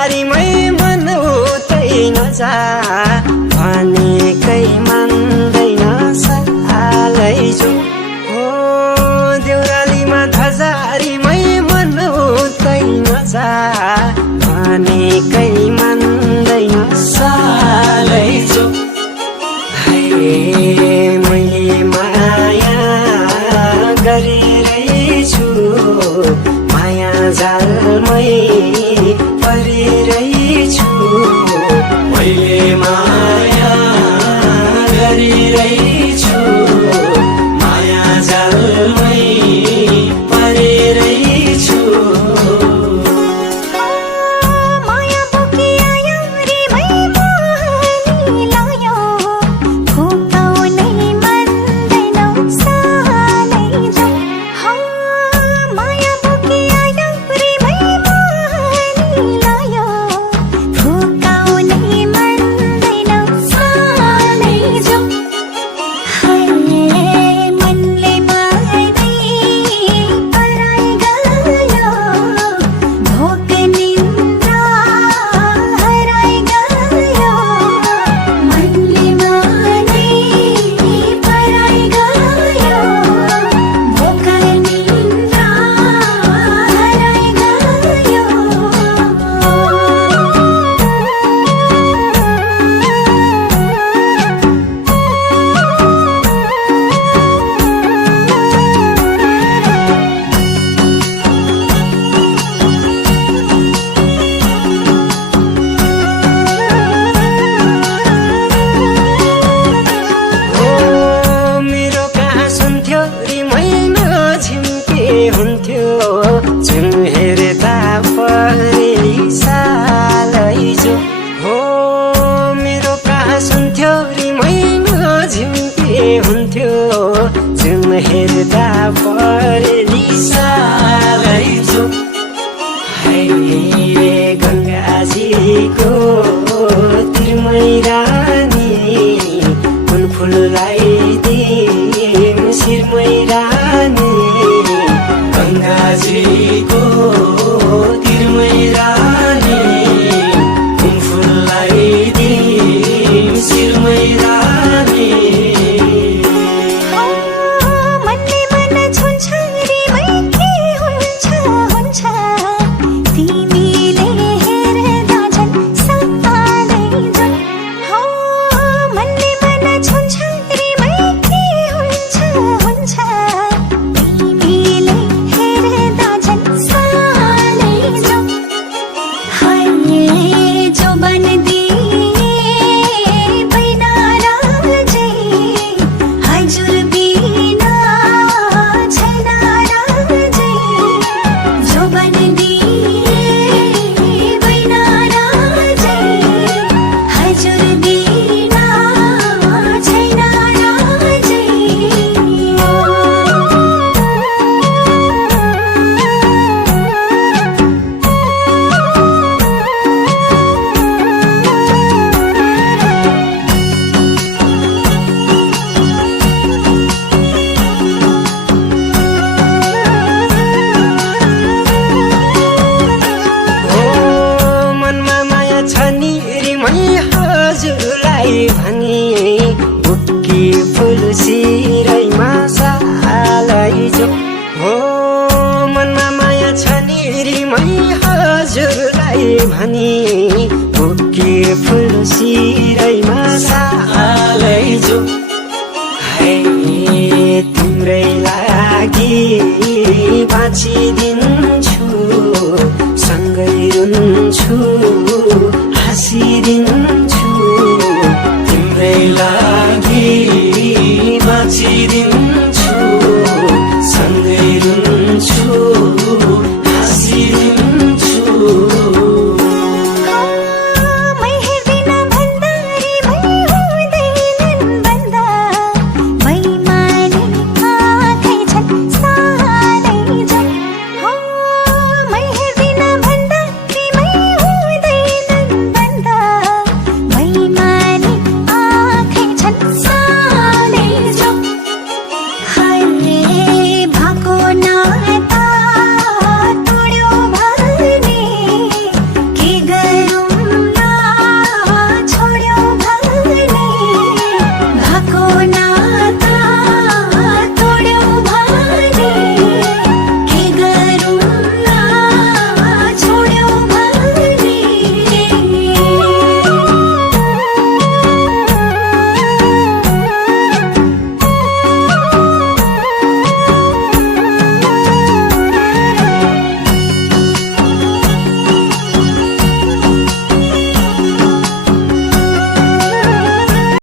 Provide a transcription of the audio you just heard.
हजारीमै मन उतै नजा भनेकै मान्दैन सालै जो हो देउरालीमा हजारीमै मन उतै नजा भनेकै मान्दैन सालै जो मैले माया गरेरै छु माया जालमै परेरै छु मैले माया गरेरै छु माया जालमै परेरै छु हेर्दा परेली सालै जो गङ्गाजीको तिरमै रानी कुन फुललाई दिम शिरमै रानी गङ्गाजीको तिरमै रानी कुन फुललाई दिम शिरमै रानी सिरैमा सालै जो हो मनमा माया छ निरीमै हजुरलाई भनी बुके फुल सिरैमा सालै जो तिम्रै लागि बाँचिदिन्छु सँगै रुन्छु